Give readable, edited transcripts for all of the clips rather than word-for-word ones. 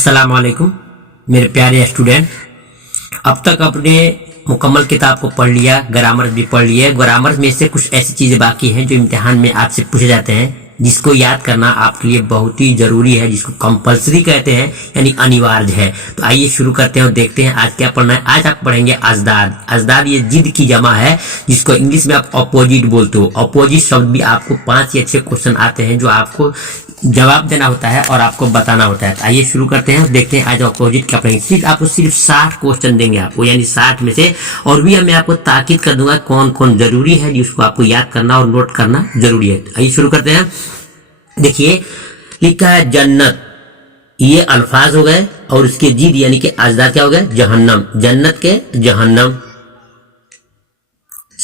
अस्सलाम वालेकुम मेरे प्यारे स्टूडेंट। अब तक अपने मुकम्मल किताब को पढ़ लिया, ग्रामर भी पढ़ लिया। ग्रामर में से कुछ ऐसी चीज़ें बाकी हैं जो इम्तिहान में आपसे पूछे जाते हैं, जिसको याद करना आपके लिए बहुत ही ज़रूरी है, जिसको कंपलसरी कहते हैं, यानी अनिवार्य है। तो आइए शुरू करते हैं और देखते हैं आज क्या पढ़ना है। आज आप पढ़ेंगे अजदाद। अजदाद ये जिद की जमा है, जिसको इंग्लिश में आप अपोजिट बोलते हो। अपोजिट शब्द भी आपको 5 या 6 क्वेश्चन आते हैं जो आपको जवाब देना होता है और आपको बताना होता है। तो आइए शुरू करते हैं, देखते हैं आज अपोजिट क्या पढ़ेंगे। आपको सिर्फ 60 क्वेश्चन देंगे आपको, यानी 60 में से, और भी मैं आपको ताकीद कर दूंगा कौन कौन जरूरी है जिसको आपको याद करना और नोट करना जरूरी है। तो आइए शुरू करते हैं। देखिए लिखा है जन्नत, ये अल्फाज हो गए, और उसके जिद यानी कि अजदाद क्या हो गए, जहन्नम। जन्नत के जहन्नम।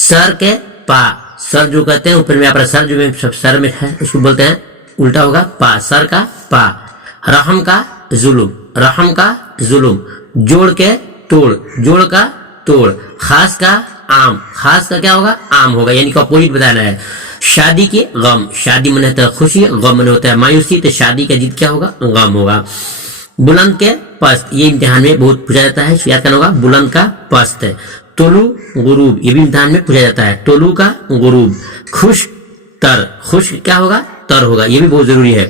सर के पा, सर जो कहते हैं ऊपर में अपना सर जो सर में है उसको बोलते हैं, उल्टा होगा पा, सर का पा। रहम का जुलुम, रहम का जुलुम। जोड़ के तोड़, जोड़ का तोड़। खास का आम, खास का क्या होगा, आम होगा, यानी कि अपोजिट बताना है। शादी की गम, शादी मन होता है खुशी, गम मन होता है मायूसी, तो शादी का जिद क्या होगा, गम होगा। बुलंद के पस्त, ये इम्तिहान में बहुत पूछा जाता है, याद करना होगा, बुलंद का पस्त। तोलू गुरूब, ये भी इम्तिहान में पूछा जाता है, तोलू का गुरूब। खुश तर, खुश क्या होगा, तर होगा, ये भी बहुत जरूरी है।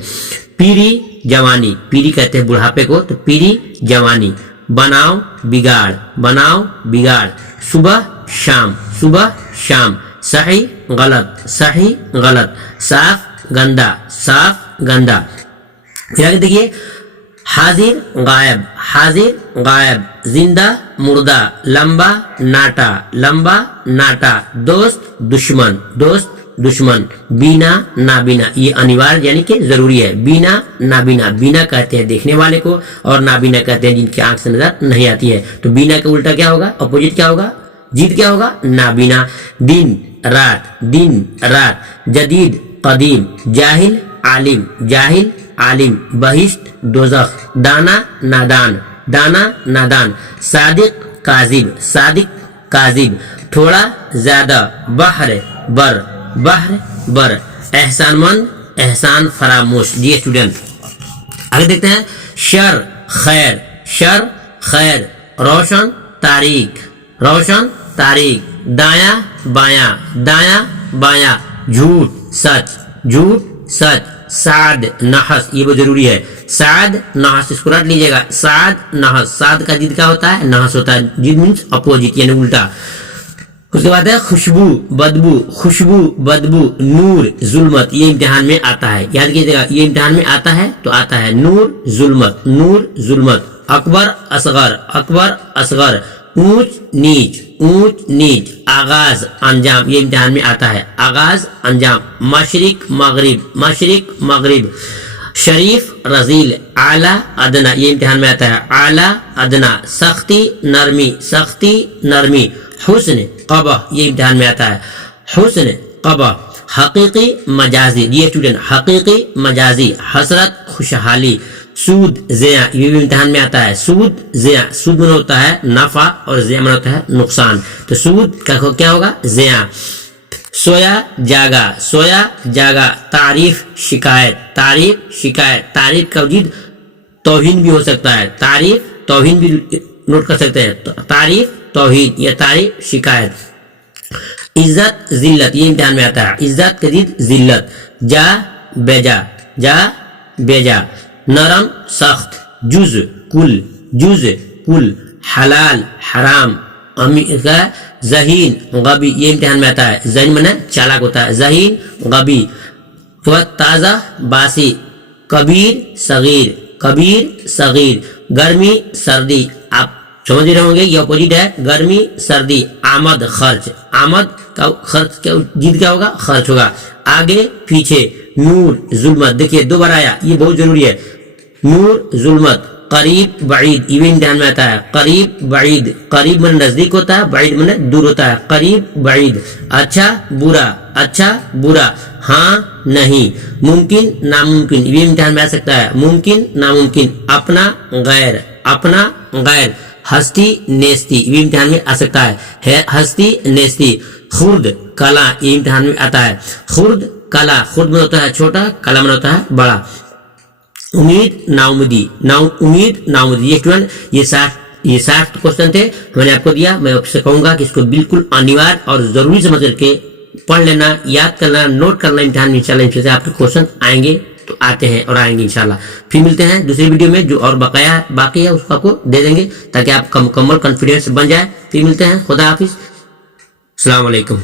पीरी जवानी, पीरी कहते हैं बुढ़ापे को, तो पीरी जवानी। बनाओ बिगाड़, बनाओ बिगाड़। सुबह शाम, सुबह शाम। सही गलत, सही गलत। साफ गंदा, साफ गंदा। फिर आगे देखिए, हाजिर गायब, हाजिर गायब। जिंदा मुर्दा। लंबा नाटा, लंबा नाटा। दोस्त दुश्मन, दोस्त दुश्मन। बीना नाबीना, ये अनिवार्य यानी कि जरूरी है। बीना नाबीना, बीना कहते हैं देखने वाले को, और नाबीना कहते हैं जिनकी आंख से नजर नहीं आती है। तो बीना का उल्टा क्या होगा, अपोजिट क्या होगा, जिद क्या होगा, नाबीना। दिन रात, दिन रात। जदीद कदीम। जाहिल आलिम, जाहिल आलिम। बहिश्त दोज़ख। दाना नादान, दाना नादान। सादिक काजिब, सादिक काजिब। थोड़ा ज्यादा। बहर बर, बहर बर। एहसानमंद, एहसान फरामोश। जी स्टूडेंट आगे देखते हैं। शर खैर, शर खैर। रोशन तारीख, रोशन तारीख। दाया बाया, दाया बाया। झूठ सच, झूठ सच। साद नहस, ये बहुत जरूरी है। साद नहस, इसको रट लीजिएगा, साद नहस। साद का जिद क्या होता है, नहस होता है। जिद मीन्स अपोजिट यानी उल्टा। उसके बाद है खुशबू बदबू, खुशबू बदबू। नूर जुल्मत, ये इम्तिहान में आता है, याद कीजिएगा, ये इम्तिहान में आता है तो आता है। नूर जुल्मत, नूर जुल्मत। अकबर असगर, अकबर असगर। ऊंच नीच, ऊंच नीच। आगाज अंजाम, ये इम्तिहान में आता है, आगाज अंजाम। मशरिक मगरिब, मशरिक मगरिब। शरीफ रजील। आला अदना, ये इम्तिहान में आता है, आला अदना। सख्ती नरमी, सख्ती नरमी। हुस्न क़बह, ये इम्तिहान में आता है, हुस्न क़बह। हकीकी मजाजी, ये स्टूडेंट हकीकी मजाजी। हसरत खुशहाली। सूद ज़िया, ये भी इम्तिहान में आता है, सूद ज़िया। सूद मन होता है नफा और ज़िया मन होता है नुकसान, तो सूद का क्या होगा, ज़िया। सोया जागा, सोया जागा। तारीफ शिकायत, तारीफ शिकायत। तारीफ का जिद तौहीन भी हो सकता है, तारीफ तौहीन भी नोट कर सकते हैं। तारीफ तौहीन या तारीफ शिकायत। इज्जत जिल्लत, ये इम्तिहान में आता है, इज्जत के जिद जिल्लत। जा बेजा, जा बेजा। नरम सख्त। जुज कुल, जुज कुल। हलाल हराम। जहीन गबी, ये इम्तिहान में आता है, जहीन माने चालाक होता है, जहीन गबी। ताजा बासी। कबीर सगीर, कबीर सगीर। गर्मी सर्दी, आप समझ रहे होंगे ये अपोजिट है, गर्मी सर्दी। आमद खर्च, आमद का खर्च क्या जिद क्या होगा, खर्च होगा। आगे पीछे। नूर जुल्मत, देखिए 2 बार आया, ये बहुत जरूरी है। नूर जुल्मत। करीब बईद, ये भी इम्तिहान में आता है, करीब बईद। करीब मन नजदीक होता है, बईद मन दूर होता है, करीब बईद। अच्छा बुरा, अच्छा बुरा। हाँ नहीं। मुमकिन नामुमकिन, ये इम्तिहान में आ सकता है, मुमकिन नामुमकिन। अपना गैर, अपना गैर। हस्ती नेस्ती, ये इम्तिहान में आ सकता है, हस्ती नेस्ती। खुर्द कला, ये इम्तिहान में आता है, खुर्द कला। खुर्द में होता है छोटा, कला में होता है बड़ा। उम्मीद नाउमीदी, उम्मीद नाउमीदी। ये स्टूडेंट ये 60 क्वेश्चन थे, मैंने आपको दिया। मैं आपसे कहूंगा कि इसको बिल्कुल अनिवार्य और जरूरी समझ करके पढ़ लेना, याद करना, नोट करना। इम्तिहान में इंशाल्लाह इनसे आपके क्वेश्चन आएंगे, तो आते हैं और आएंगे इंशाल्लाह। फिर मिलते हैं दूसरी वीडियो में, जो और बकाया बाकी है उसको आपको दे देंगे ताकि आपका मुकम्मल कॉन्फिडेंस बन जाए। फिर मिलते हैं, खुदा हाफिज, अस्सलाम वालेकुम।